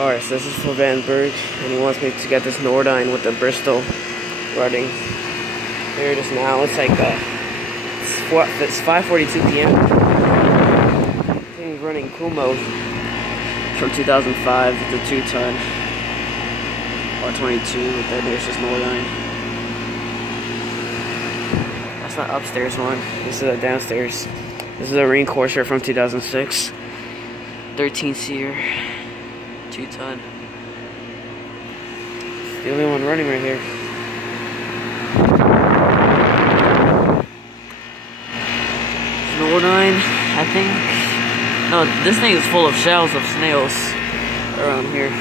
Alright, so this is for Vann, and he wants me to get this Nordyne with the Bristol running. Here it is now. It's like it's 5:42 p.m. He's running cool mode from 2005 with the 2-ton R22 with the Nurse's Nordyne. That's not upstairs one. This is a downstairs. This is a Marine Corps shirt from 2006. 13-seater. 2-ton. It's the only one running right here. Nordyne, I think. No, this thing is full of shells of snails around here.